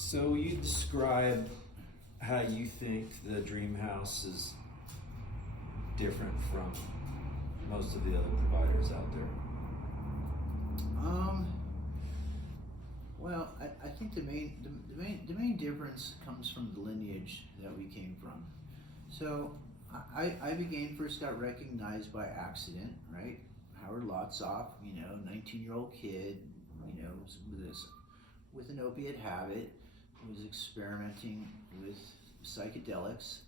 So you describe how you think the dream house is different from most of the other providers out there. Um, I think the main difference comes from the lineage that we came from. So Ibogaine first got recognized by accident, right? Howard Lotsoff, 19-year-old kid, with an opiate habit, was experimenting with psychedelics,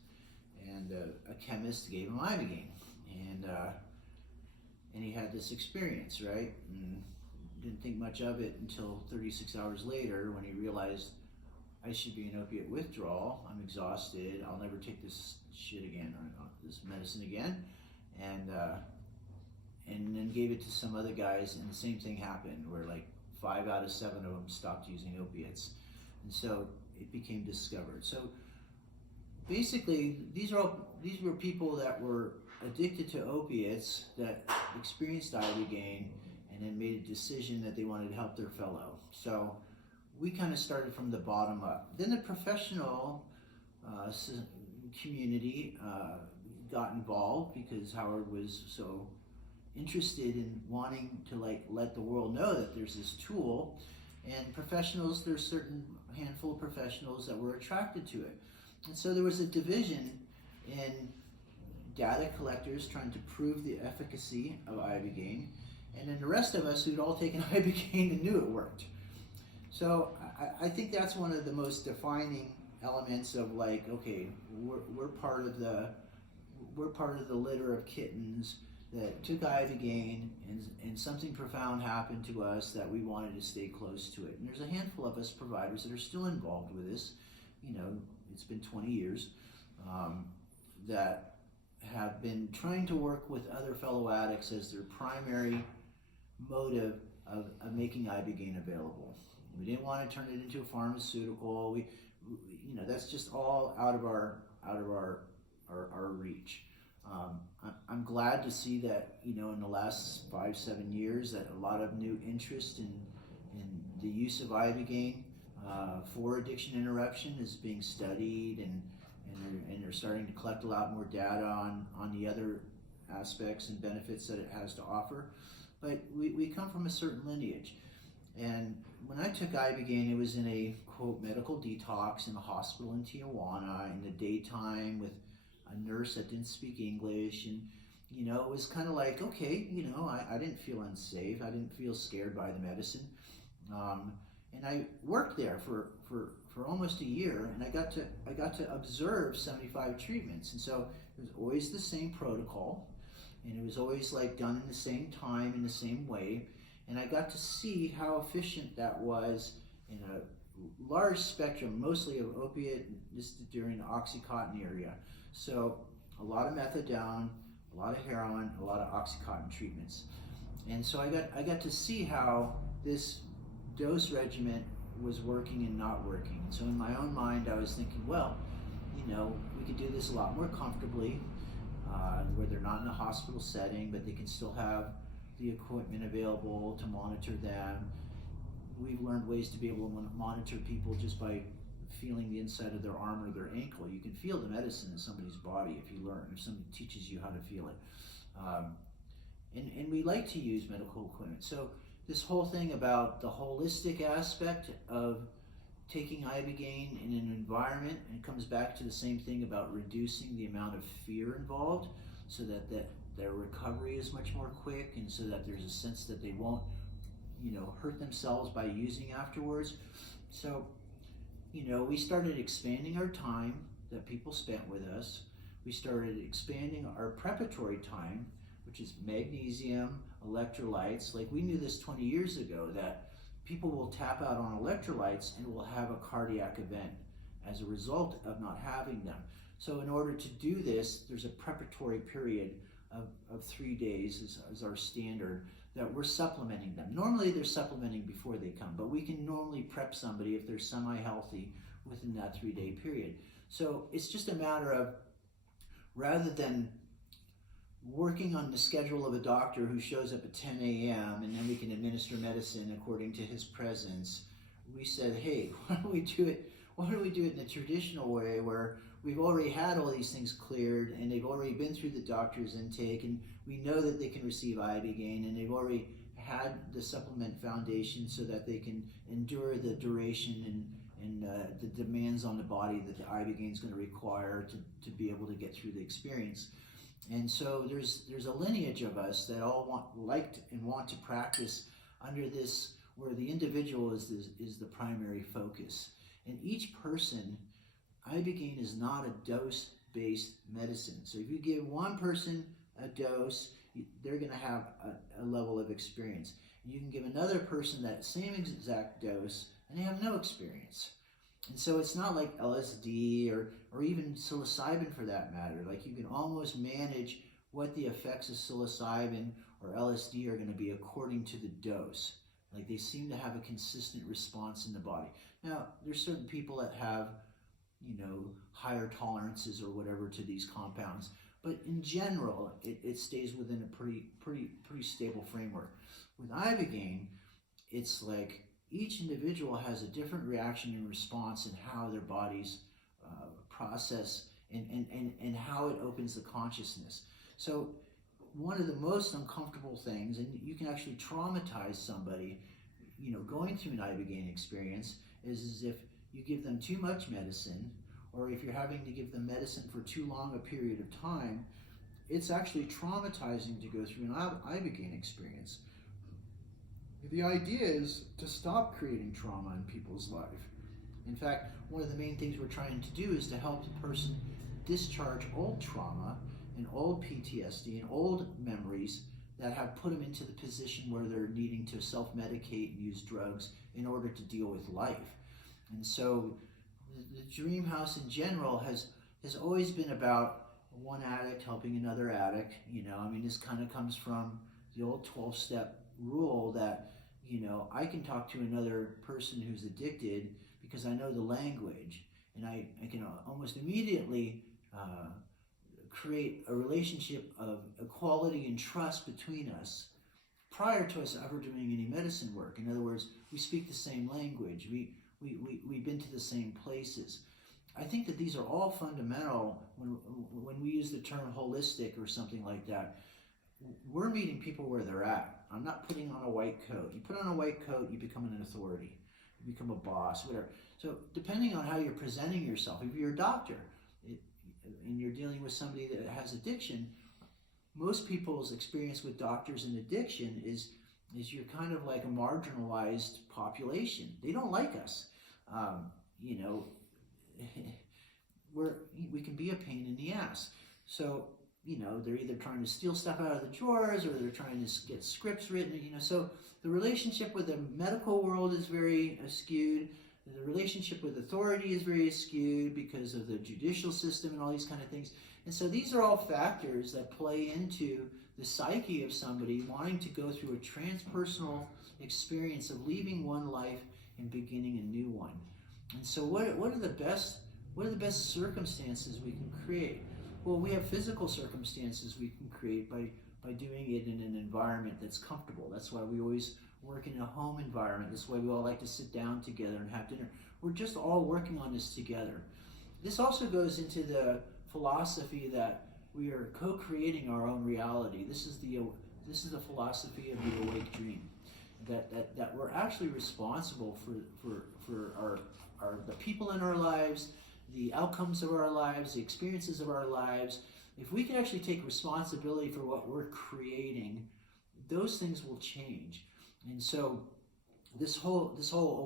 and a chemist gave him Ibogaine, and he had this experience, right? And didn't think much of it until 36 hours later when he realized I should be in opiate withdrawal. I'm exhausted. I'll never take this shit again, or this medicine again, and then gave it to some other guys, and the same thing happened, where like 5 out of 7 of them stopped using opiates, and so it became discovered. So basically, these were people that were addicted to opiates that experienced Ibogaine, and then made a decision that they wanted to help their fellow. So we kind of started from the bottom up. Then the professional community got involved because Howard was so interested in wanting to let the world know that there's this tool, and professionals, there's certain handful of professionals that were attracted to it. And so there was a division in data collectors trying to prove the efficacy of Ibogaine, and then the rest of us who'd all taken Ibogaine and knew it worked. So I think that's one of the most defining elements of okay, we're part of the litter of kittens that took Ibogaine, and something profound happened to us that we wanted to stay close to it. And there's a handful of us providers that are still involved with this. It's been 20 years, that have been trying to work with other fellow addicts as their primary motive of making Ibogaine available. We didn't want to turn it into a pharmaceutical. That's just all out of our reach. I'm glad to see that in the last 5-7 years that a lot of new interest in the use of Ibogaine for addiction interruption is being studied, and they're starting to collect a lot more data on the other aspects and benefits that it has to offer. But we come from a certain lineage, and when I took Ibogaine, it was in a quote medical detox in a hospital in Tijuana in the daytime with a nurse that didn't speak English, and it was kind of like, okay, I didn't feel unsafe. I didn't feel scared by the medicine, and I worked there for almost a year, and I got to observe 75 treatments, and so it was always the same protocol, and it was always done in the same time in the same way, and I got to see how efficient that was in a large spectrum, mostly of opiate, just during the Oxycontin area. So a lot of methadone, a lot of heroin, a lot of Oxycontin treatments. And so I got to see how this dose regimen was working and not working. And so in my own mind, I was thinking, well, we could do this a lot more comfortably, where they're not in a hospital setting, but they can still have the equipment available to monitor them. We've learned ways to be able to monitor people just by feeling the inside of their arm or their ankle. You can feel the medicine in somebody's body if somebody teaches you how to feel it. And we like to use medical equipment. So this whole thing about the holistic aspect of taking Ibogaine in an environment, and it comes back to the same thing about reducing the amount of fear involved, so that their recovery is much more quick, and so that there's a sense that they won't hurt themselves by using afterwards. So we started expanding our time that people spent with us. We started expanding our preparatory time, which is magnesium, electrolytes. We knew this 20 years ago, that people will tap out on electrolytes and will have a cardiac event as a result of not having them. So in order to do this, there's a preparatory period of 3 days is our standard, that we're supplementing them. Normally they're supplementing before they come, but we can normally prep somebody if they're semi-healthy within that 3-day period. So it's just a matter of, rather than working on the schedule of a doctor who shows up at 10 a.m. and then we can administer medicine according to his presence, we said, hey, why don't we do it? Why don't we do it in a traditional way where we've already had all these things cleared and they've already been through the doctor's intake and we know that they can receive Ibogaine and they've already had the supplement foundation so that they can endure the duration and the demands on the body that the Ibogaine is going to require to be able to get through the experience. And so there's a lineage of us that all want to practice under this, where the individual is the primary focus. And each person, Ibogaine is not a dose-based medicine. So if you give one person a dose, they're going to have a level of experience. You can give another person that same exact dose, and they have no experience. And so it's not like LSD or even psilocybin for that matter. Like you can almost manage what the effects of psilocybin or LSD are going to be according to the dose. Like they seem to have a consistent response in the body. Now, there's certain people that have, higher tolerances or whatever to these compounds. But in general, it stays within a pretty stable framework. With Ibogaine, it's like each individual has a different reaction and response in how their bodies process and how it opens the consciousness. So one of the most uncomfortable things, and you can actually traumatize somebody, going through an Ibogaine experience, is if you give them too much medicine, or if you're having to give them medicine for too long a period of time, it's actually traumatizing to go through an Ibogaine experience. The idea is to stop creating trauma in people's life. In fact, one of the main things we're trying to do is to help the person discharge old trauma and old PTSD and old memories that have put them into the position where they're needing to self-medicate and use drugs in order to deal with life. And so the Dream House in general has always been about one addict helping another addict. This kind of comes from the old 12-step rule that, I can talk to another person who's addicted because I know the language, and I can almost immediately create a relationship of equality and trust between us prior to us ever doing any medicine work. In other words, we speak the same language. We've been to the same places. I think that these are all fundamental when we use the term holistic or something like that. We're meeting people where they're at. I'm not putting on a white coat. You put on a white coat, you become an authority. You become a boss, whatever. So depending on how you're presenting yourself, if you're a doctor and you're dealing with somebody that has addiction, most people's experience with doctors and addiction is you're kind of like a marginalized population. They don't like us. We can be a pain in the ass. So, they're either trying to steal stuff out of the drawers or they're trying to get scripts written, so the relationship with the medical world is very skewed. The relationship with authority is very skewed because of the judicial system and all these kind of things. And so these are all factors that play into the psyche of somebody wanting to go through a transpersonal experience of leaving one life and beginning a new one. And so what are the best circumstances we can create? Well, we have physical circumstances we can create by doing it in an environment that's comfortable. That's why we always work in a home environment. That's why we all like to sit down together and have dinner. We're just all working on this together. This also goes into the philosophy that we are co-creating our own reality. This is the philosophy of the awake dream. That we're actually responsible for the people in our lives, the outcomes of our lives, the experiences of our lives. If we can actually take responsibility for what we're creating, those things will change. And so this whole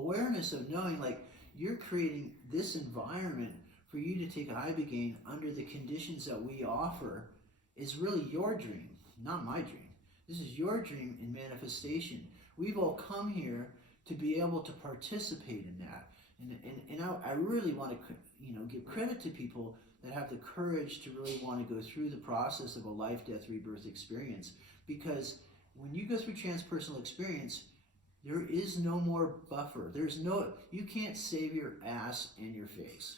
awareness of knowing, like, you're creating this environment for you to take Ibogaine under the conditions that we offer is really your dream, not my dream. This is your dream in manifestation. We've all come here to be able to participate in that. And I really want to give credit to people that have the courage to really want to go through the process of a life, death, rebirth experience. Because when you go through transpersonal experience, there is no more buffer. You can't save your ass and your face.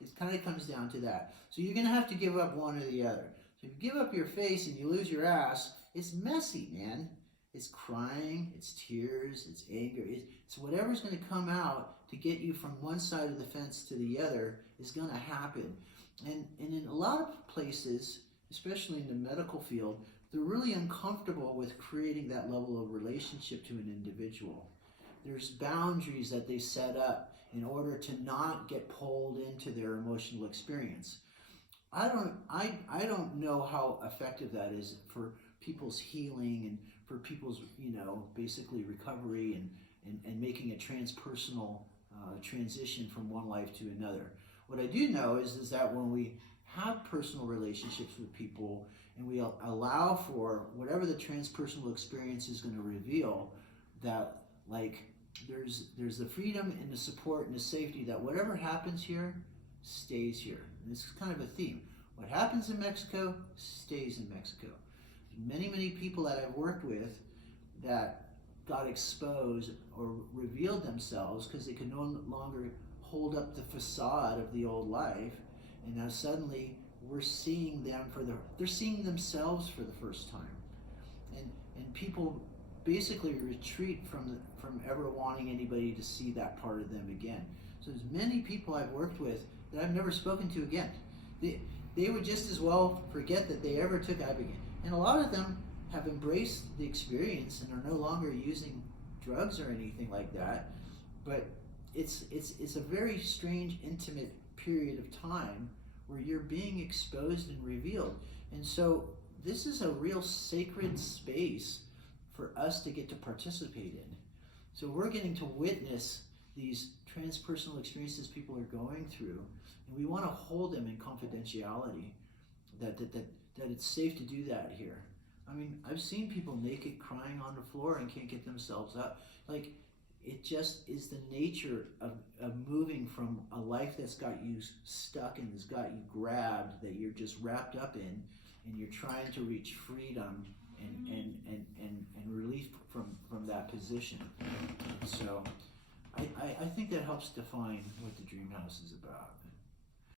It kind of comes down to that. So you're going to have to give up one or the other. So if you give up your face and you lose your ass, it's messy, man. It's crying, it's tears, it's anger, it's whatever's going to come out to get you from one side of the fence to the other is going to happen. And in a lot of places, especially in the medical field, they're really uncomfortable with creating that level of relationship to an individual. There's boundaries that they set up in order to not get pulled into their emotional experience. I don't know how effective that is for people's healing and for people's, basically recovery and making a transpersonal transition from one life to another. What I do know is that when we have personal relationships with people and we allow for whatever the transpersonal experience is going to reveal, that there's the freedom and the support and the safety that whatever happens here stays here. And this is kind of a theme. What happens in Mexico stays in Mexico. Many people that I've worked with that got exposed or revealed themselves because they could no longer hold up the facade of the old life, and now suddenly we're seeing them they're seeing themselves for the first time, and people basically retreat from ever wanting anybody to see that part of them again. So there's many people I've worked with that I've never spoken to again. They would just as well forget that they ever took Ibogaine. And a lot of them have embraced the experience and are no longer using drugs or anything like that. But it's a very strange, intimate period of time where you're being exposed and revealed. And so this is a real sacred space for us to get to participate in. So we're getting to witness these transpersonal experiences people are going through, and we want to hold them in confidentiality, that it's safe to do that here. I mean, I've seen people naked crying on the floor and can't get themselves up. Like, it just is the nature of moving from a life that's got you stuck and has got you grabbed, that you're just wrapped up in, and you're trying to reach freedom and relief from that position. So I think that helps define what the dream house is about.